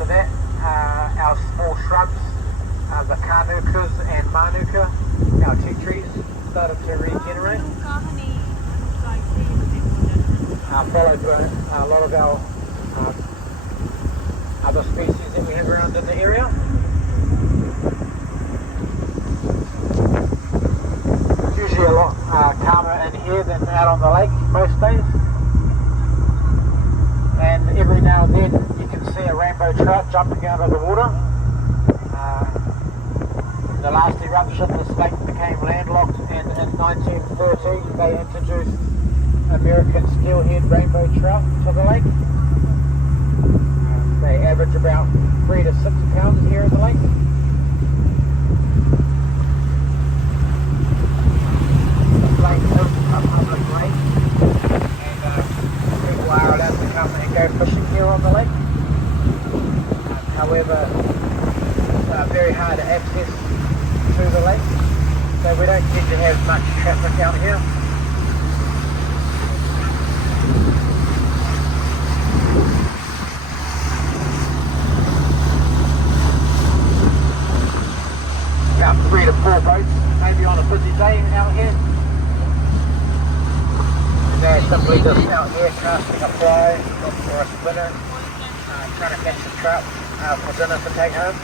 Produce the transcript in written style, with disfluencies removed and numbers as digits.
after that, our small shrubs, the Carnucas and Manuka, our tea trees, started to regenerate. Followed by a lot of our other species that we have around in the area. It's usually a lot calmer in here than out on the lake most days. And every now and then you can see a rainbow trout jumping out of the water. In the last eruption, this lake became landlocked, and in 1913 they introduced American steelhead rainbow trout to the lake. They average about 3 to 6 pounds here in the lake. The lake is a public lake, and people are allowed to come and go fishing here on the lake. However, it's very hard to access to the lake, so we don't tend to have much traffic out here. About 3 to 4 boats, maybe on a busy day out here. And they're simply just out here casting a fly, looking for a spinner, trying to catch some trout for dinner to take home.